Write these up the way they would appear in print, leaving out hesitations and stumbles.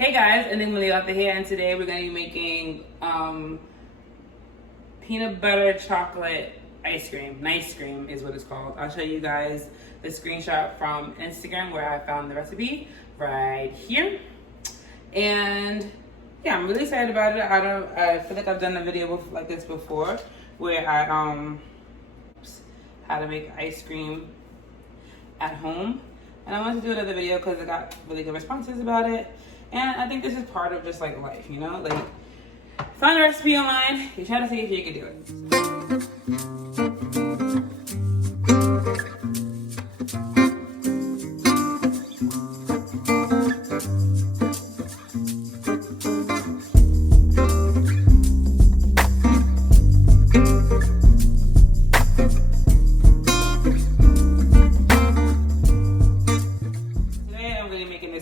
Hey guys, Enigma here, and today we're going to be making peanut butter chocolate ice cream. Nice cream is what it's called. I'll show you guys the screenshot from Instagram where I found the recipe right here. And yeah, I'm really excited about it. I feel like I've done a video like this before where I how to make ice cream at home. And I wanted to do another video because I got really good responses about it. And I think this is part of just like life, you know? Like, find a recipe online, you try to see if you can do it.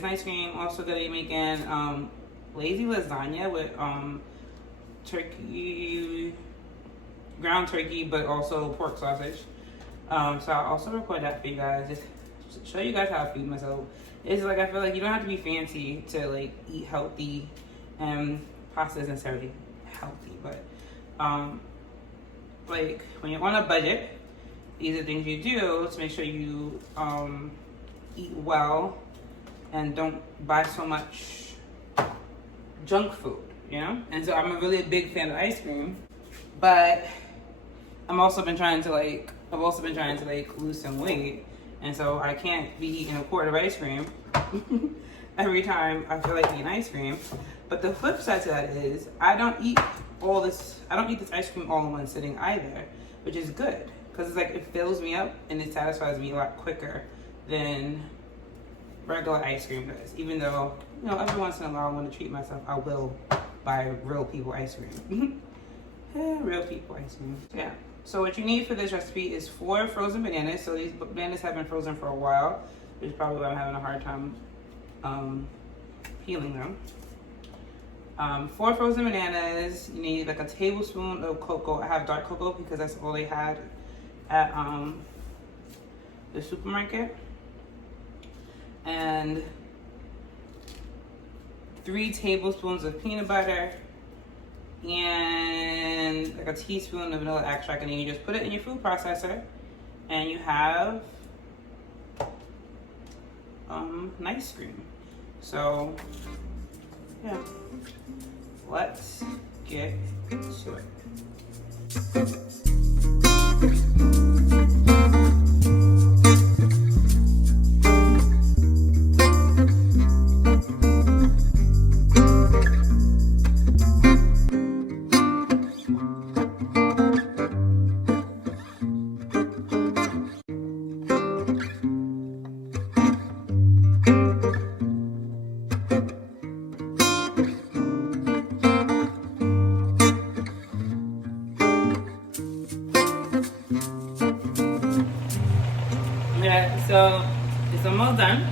Ice cream. Also gonna be making lazy lasagna with turkey, ground turkey, but also pork sausage. So I'll also record that for you guys, just show you guys how I feed myself. It's like, I feel like you don't have to be fancy to like eat healthy, and pasta isn't necessarily healthy, but like when you're on a budget, these are things you do to make sure you eat well and don't buy so much junk food, you know? And so I'm a really big fan of ice cream, but I've also been trying to lose some weight, and so I can't be eating a quart of ice cream every time I feel like eating ice cream. But the flip side to that is I don't eat this ice cream all in one sitting either, which is good, because it's like it fills me up and it satisfies me a lot quicker than regular ice cream does. Even though, you know, every once in a while I want to treat myself, I will buy real people ice cream. Real people ice cream. Yeah. So what you need for this recipe is 4 frozen bananas. So these bananas have been frozen for a while, which is probably why I'm having a hard time peeling them. 4 frozen bananas. You need like a tablespoon of cocoa. I have dark cocoa because that's all they had at the supermarket. And 3 tablespoons of peanut butter and like a teaspoon of vanilla extract, and then you just put it in your food processor and you have ice cream. So yeah, let's get to it. Yeah, so it's almost done.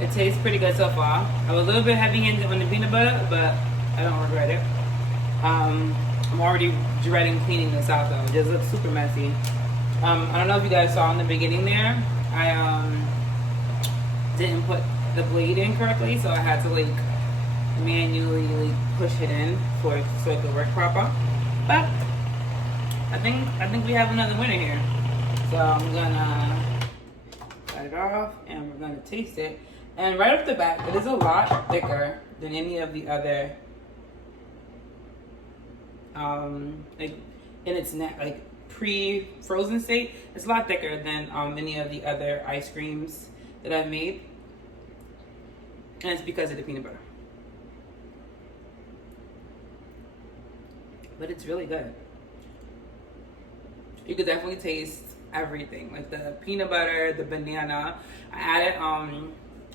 It tastes pretty good so far. I was a little bit heavy-handed on the peanut butter, but I don't regret it. I'm already dreading cleaning this out though. It just looks super messy. I don't know if you guys saw in the beginning there, I didn't put the blade in correctly, so I had to like manually like push it in so it could work proper. But I think we have another winner here. So I'm gonna cut it off and we're gonna taste it. And right off the bat, it is a lot thicker than any of the other like in its like pre-frozen state. It's a lot thicker than any of the other ice creams that I've made, and it's because of the peanut butter. But it's really good. You could definitely taste everything, like the peanut butter, the banana. I added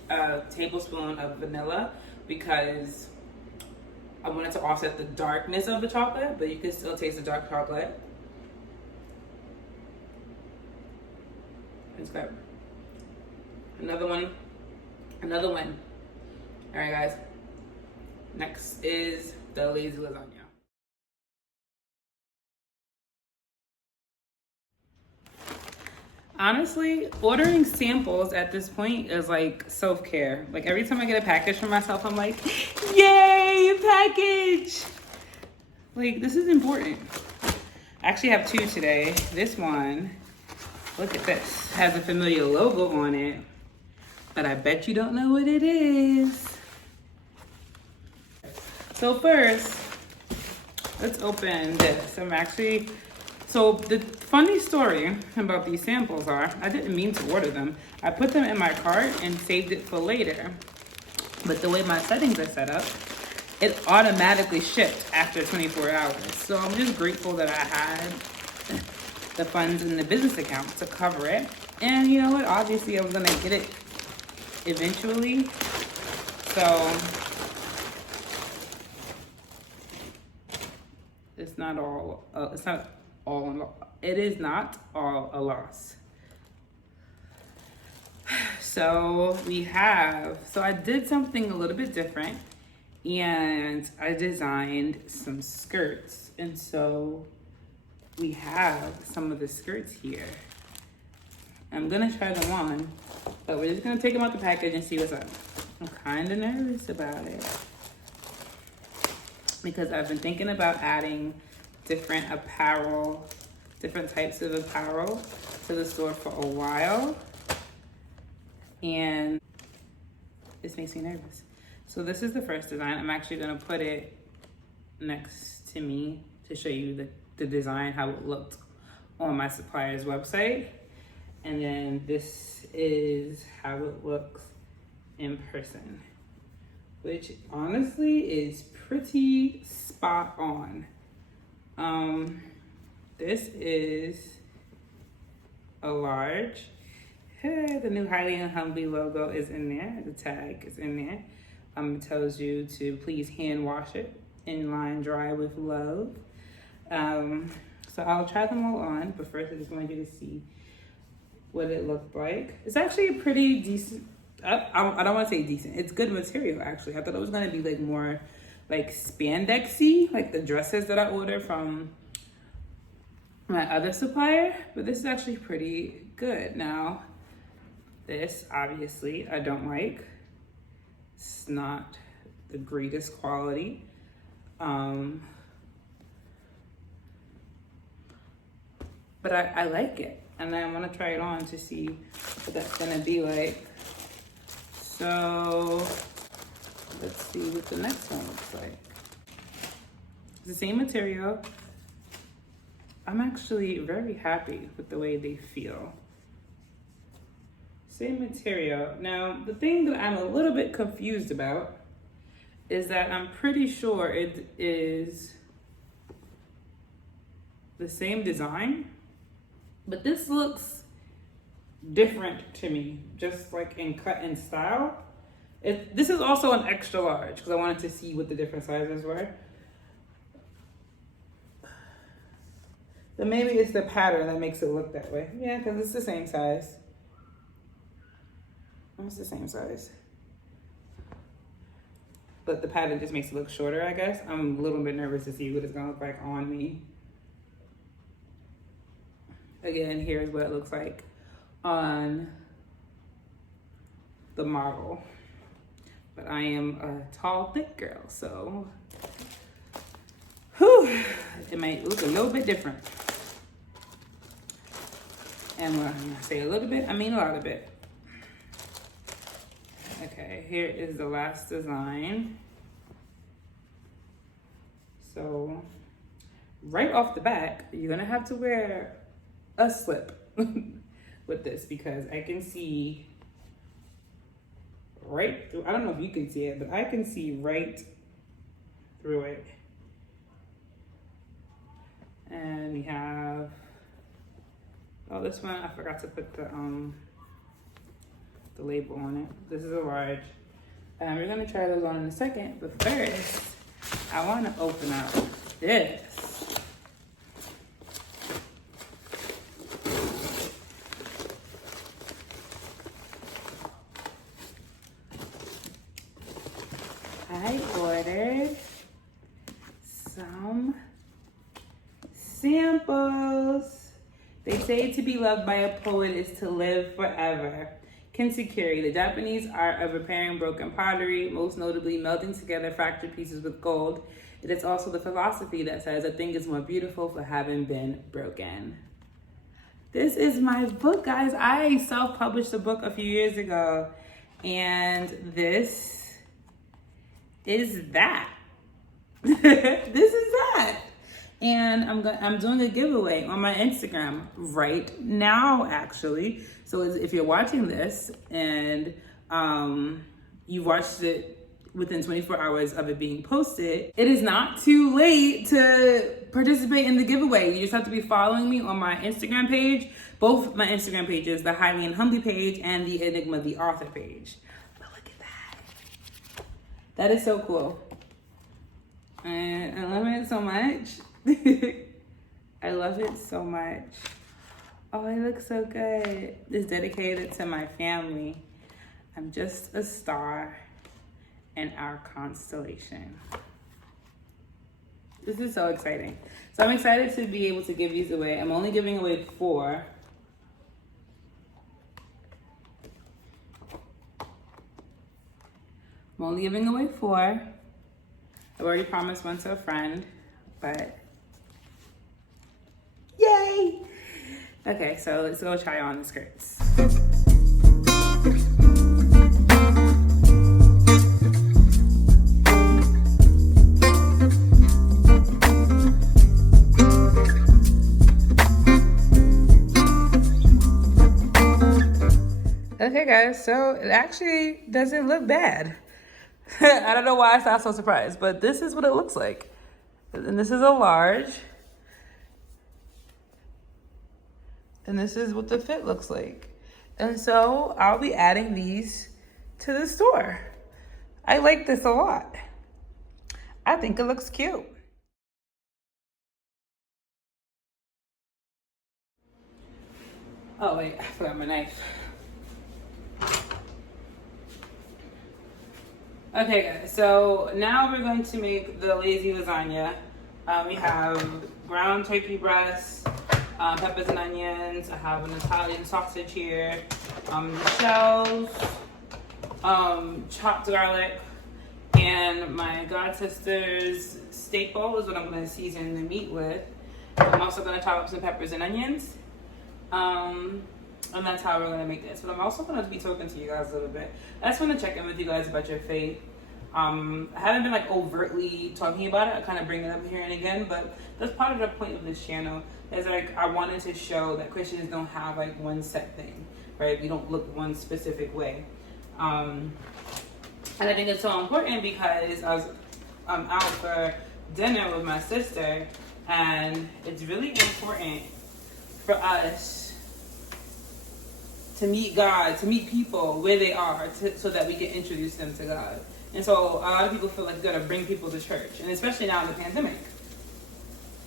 a tablespoon of vanilla because I wanted to offset the darkness of the chocolate, but you can still taste the dark chocolate. It's good. Another win. All right, guys. Next is the lazy lasagna. Honestly, ordering samples at this point is like self-care. Like every time I get a package for myself, I'm like, yay, package! Like this is important. I actually have two today. This one, look at this, has a familiar logo on it, but I bet you don't know what it is. So first, let's open this. So the funny story about these samples are, I didn't mean to order them. I put them in my cart and saved it for later. But the way my settings are set up, it automatically shipped after 24 hours. So I'm just grateful that I had the funds in the business account to cover it. And you know what? Obviously I was gonna get it eventually. So it's not all it is not all a loss. So I did something a little bit different, and I designed some skirts. And so we have some of the skirts here. I'm gonna try them on, but we're just gonna take them out the package and see what's up. I'm kind of nervous about it because I've been thinking about adding different types of apparel to the store for a while, and this makes me nervous. So this is the first design. I'm actually gonna put it next to me to show you the design, how it looked on my supplier's website. And then this is how it looks in person, which honestly is pretty spot on. This is a large. The new Highly and Humbly logo is in there. The tag is in there. It tells you to please hand wash it in line dry with love. So I'll try them all on, but first I just wanted you to see what it looked like. It's actually a pretty decent, I don't want to say decent, it's good material actually. I thought it was going to be like more like spandexy, like the dresses that I ordered from my other supplier, but this is actually pretty good. Now, this obviously I don't like. It's not the greatest quality. But I like it, and I want to try it on to see what that's gonna be like. So let's see what the next one looks like. It's the same material. I'm actually very happy with the way they feel. Same material. Now, the thing that I'm a little bit confused about is that I'm pretty sure it is the same design, but this looks different to me, just like in cut and style. This is also an extra large because I wanted to see what the different sizes were. But maybe it's the pattern that makes it look that way. Yeah, because it's the same size. It's the same size. But the pattern just makes it look shorter, I guess. I'm a little bit nervous to see what it's gonna look like on me. Again, here's what it looks like on the model. But I am a tall, thick girl, so whew, it might look a little bit different. And when I say a little bit, I mean a lot of it. Okay, here is the last design. So right off the back, you're gonna have to wear a slip with this because I can see right through. I don't know if you can see it, but I can see right through it. And we have, oh, this one I forgot to put the label on it. This is a large. We're gonna try those on in a second, but first I want to open up this. I ordered some samples. They say to be loved by a poet is to live forever. Kinsekuri, the Japanese art of repairing broken pottery, most notably melting together fractured pieces with gold. It is also the philosophy that says a thing is more beautiful for having been broken. This is my book, guys. I self-published a book a few years ago, and this is that. This is that. And I'm doing a giveaway on my Instagram right now, actually. So if you're watching this and you watched it within 24 hours of it being posted, it is not too late to participate in the giveaway. You just have to be following me on my Instagram page, both my Instagram pages, the Highly and Humbly page and the Enigma, the author page. But look at that. That is so cool. And I love it so much. I love it so much. Oh, it looks so good. It's dedicated to my family. I'm just a star in our constellation. This is so exciting. So I'm excited to be able to give these away. I'm only giving away 4. I'm only giving away 4. I've already promised one to a friend, but yay! Okay, so let's go try on the skirts. Okay guys, so it actually doesn't look bad. I don't know why I sound so surprised, but this is what it looks like. And this is a large. And this is what the fit looks like. And so I'll be adding these to the store. I like this a lot. I think it looks cute. Oh wait, I forgot my knife. Okay guys, so now we're going to make the lazy lasagna. We have ground turkey breast, peppers and onions. I have an Italian sausage here, shells, chopped garlic, and my god sister's staple is what I'm going to season the meat with. I'm also going to chop up some peppers and onions. And that's how we're going to make this. But I'm also going to be talking to you guys a little bit. I just want to check in with you guys about your faith. I haven't been like overtly talking about it. I kind of bring it up here and again, but that's part of the point of this channel. Is like I wanted to show that Christians don't have like one set thing, right? We don't look one specific way. And I think it's so important because I was out for dinner with my sister, and it's really important for us to meet God, to meet people where they are, so that we can introduce them to God. And so a lot of people feel like you gotta bring people to church, and especially now in the pandemic.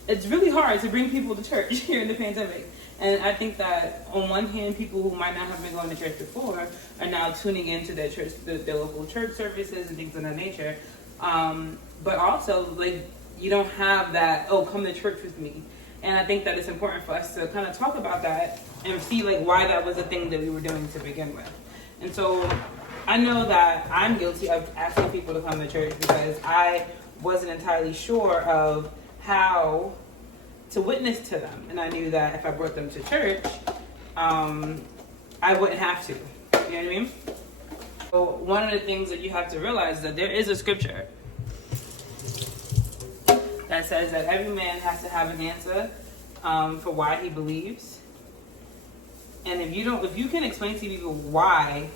It's really hard to bring people to church here in the pandemic. And I think that on one hand, people who might not have been going to church before are now tuning into their church, their local church services and things of that nature. But also, like, you don't have that, oh, come to church with me. And I think that it's important for us to kind of talk about that and see like why that was a thing that we were doing to begin with. And so I know that I'm guilty of asking people to come to church because I wasn't entirely sure of how to witness to them. And I knew that if I brought them to church, I wouldn't have to. You know what I mean? So one of the things that you have to realize is that there is a scripture that says that every man has to have an answer for why he believes. And if you can explain to people why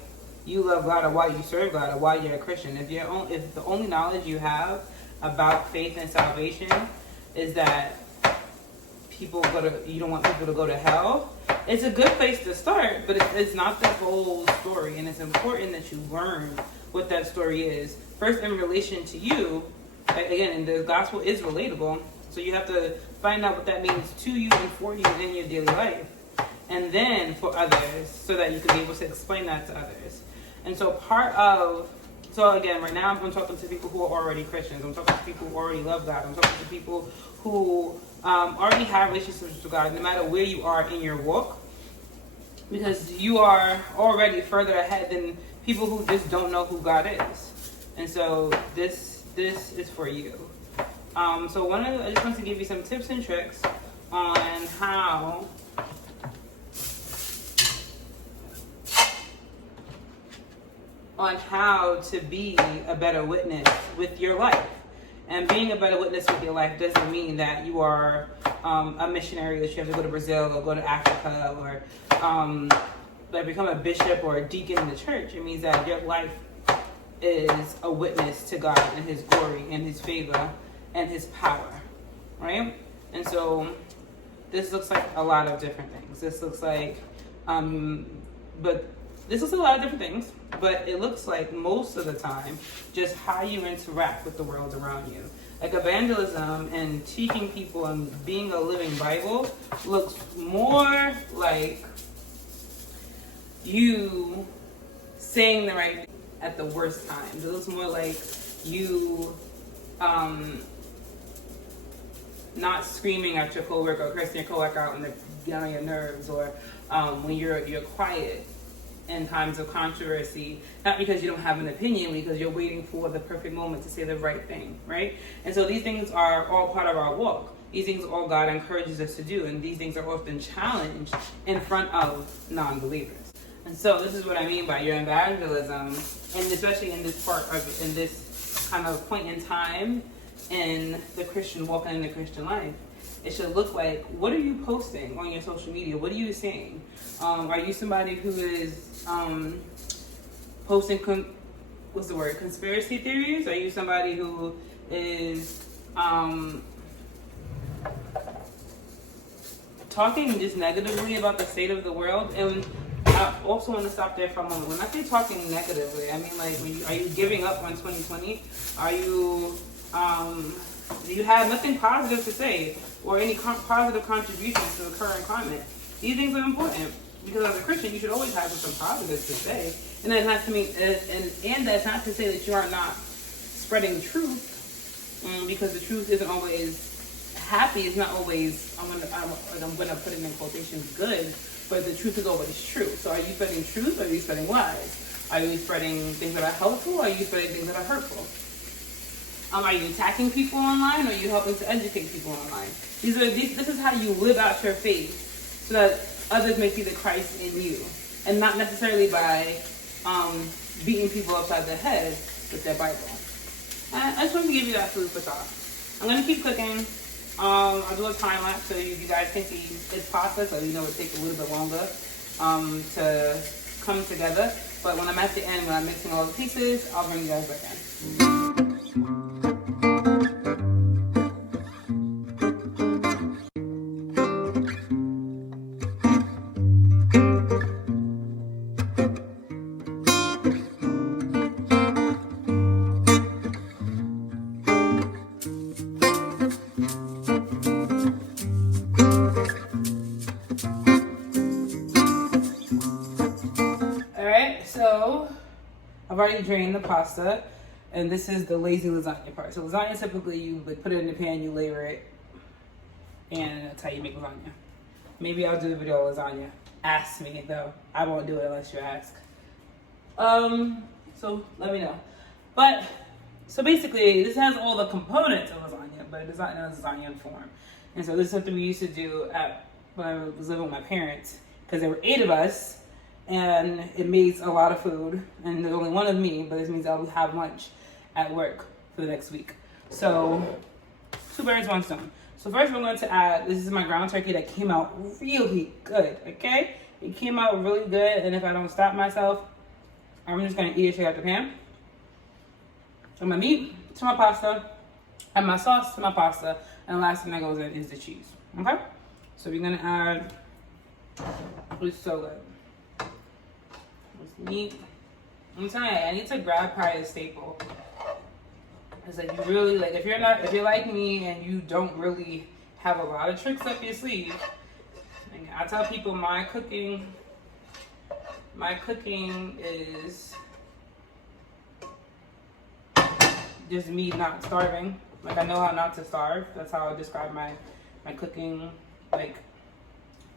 you love God or why you serve God or why you're a Christian, if the only knowledge you have about faith and salvation is that you don't want people to go to hell, it's a good place to start, but it's not the whole story. And it's important that you learn what that story is. First in relation to you. Again, and the gospel is relatable, so you have to find out what that means to you and for you in your daily life, and then for others, so that you can be able to explain that to others. And so part of So again, right now I'm talking to people who are already Christians. I'm talking to people who already love God. I'm talking to people who already have relationships with God, no matter where you are in your walk, because you are already further ahead than people who just don't know who God is. And so this is for you. So I just want to give you some tips and tricks on how to be a better witness with your life. And being a better witness with your life doesn't mean that you are a missionary, that you have to go to Brazil or go to Africa or like become a bishop or a deacon in the church. It means that your life is a witness to God and His glory and His favor and His power, right? And so this looks like a lot of different things. This looks like, but it looks like most of the time just how you interact with the world around you. Like evangelism and teaching people and being a living Bible looks more like you saying the right thing at the worst times. It looks more like you not screaming at your coworker or cursing your coworker out when they get on your nerves, or when you're quiet in times of controversy, not because you don't have an opinion, because you're waiting for the perfect moment to say the right thing, right? And so these things are all part of our walk. These things all God encourages us to do, and these things are often challenged in front of non-believers. And so this is what I mean by your evangelism, and especially in this kind of point in time in the Christian walk and in the Christian life. It should look like, what are you posting on your social media? What are you saying? Are you somebody who is posting, conspiracy theories? Are you somebody who is talking just negatively about the state of the world? And I also want to stop there for a moment. When I say talking negatively, I mean like, are you giving up on 2020? Are you, do you have nothing positive to say or any positive contributions to the current climate? These things are important because as a Christian, you should always have something positive to say. And that's not to mean, and that's not to say that you are not spreading truth, because the truth isn't always happy. It's not always, I'm gonna put it in quotations, good. But the truth is always true. So are you spreading truth or are you spreading lies? Are you spreading things that are helpful or are you spreading things that are hurtful? Are you attacking people online or are you helping to educate people online? This is how you live out your faith so that others may see the Christ in you. And not necessarily by beating people upside the head with their Bible. And I just wanted to give you that food for thought. I'm going to keep cooking. I'll do a time lapse so you guys can see this process, so you know it takes a little bit longer to come together. But when I'm at the end, when I'm mixing all the pieces, I'll bring you guys back in. So I've already drained the pasta, and this is the lazy lasagna part. So lasagna, typically you like put it in the pan, you layer it, and that's how you make lasagna. Maybe I'll do a video on lasagna. Ask me though. I won't do it unless you ask. So let me know. But so basically, this has all the components of lasagna, but it's not in a lasagna form. And so this is something we used to do when I was living with my parents, because there were 8 of us. And it makes a lot of food, and there's only one of me, but this means I'll have lunch at work for the next week. So 2 birds, 1 stone. So first we're going to add, this is my ground turkey that came out really good, okay? It came out really good, and if I don't stop myself, I'm just going to eat it straight out the pan. So my meat to my pasta, and my sauce to my pasta, and the last thing that goes in is the cheese, okay? So we're going to add, it's so good. Meat. I'm telling you, I need to grab probably a staple. It's like you really like if you're like me and you don't really have a lot of tricks up your sleeve. Like I tell people my cooking is just me not starving. Like, I know how not to starve. That's how I describe my cooking, like,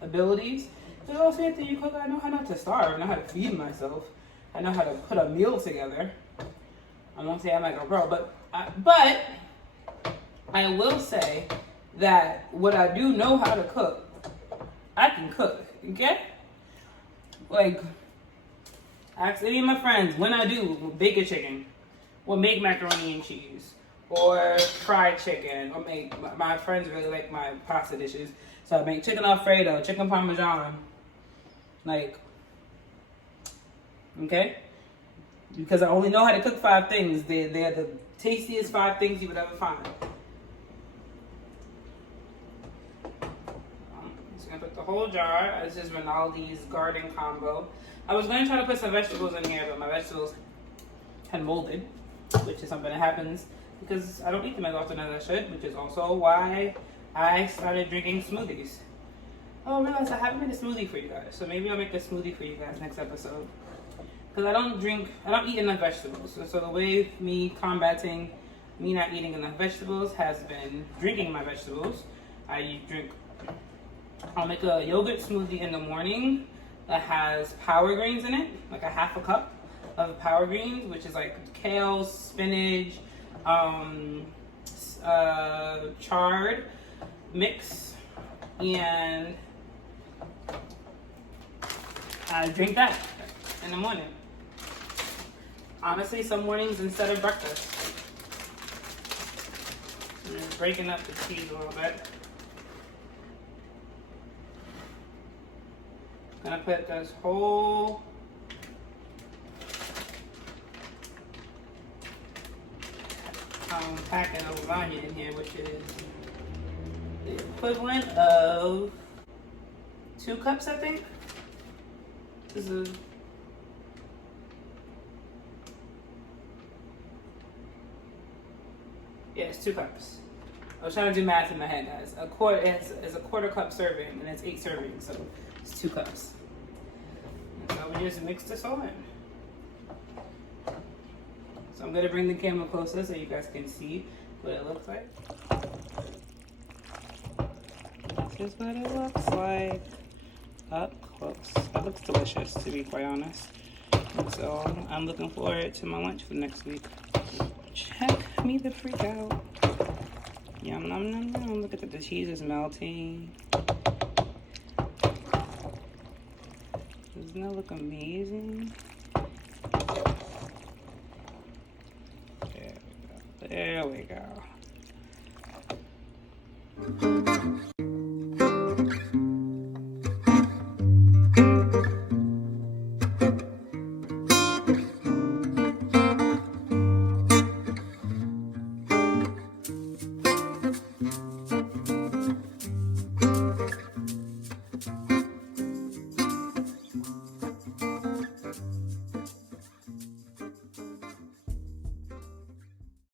abilities. There's also after you cook, I know how not to starve. I know how to feed myself. I know how to put a meal together. I won't say I'm like a pro, but I will say that what I do know how to cook, I can cook, okay? Like, ask any of my friends when I do bake a chicken, or make macaroni and cheese, or fried chicken, or make, my friends really like my pasta dishes, so I make chicken Alfredo, chicken Parmesan, like, okay? Because I only know how to cook 5 things. They're the tastiest 5 things you would ever find. I'm just gonna put the whole jar. This is Rinaldi's garden combo. I was gonna try to put some vegetables in here, but my vegetables had molded, which is something that happens because I don't eat them as often as I should, which is also why I started drinking smoothies. Oh, I realized I haven't made a smoothie for you guys, so maybe I'll make a smoothie for you guys next episode. Because I don't eat enough vegetables. So the way me combating me not eating enough vegetables has been drinking my vegetables. I'll make a yogurt smoothie in the morning that has power greens in it, like a half a cup of power greens, which is like kale, spinach, chard mix, and I drink that in the morning. Honestly, some mornings instead of breakfast. I'm just breaking up the cheese a little bit. Gonna put this whole packet of lasagna in here, which is the equivalent of 2 cups, I think. This is yeah, it's 2 cups. I was trying to do math in my head, guys. A quarter is a quarter cup serving, and it's 8 servings, so it's 2 cups. And so we just mix this all in. So I'm gonna bring the camera closer so you guys can see what it looks like. This is what it looks like up close. That looks delicious, to be quite honest. And so I'm looking forward to my lunch for next week. Check me the freak out. Yum, nom, nom, nom. Look at that, the cheese is melting. Doesn't that look amazing? There we go. There we go.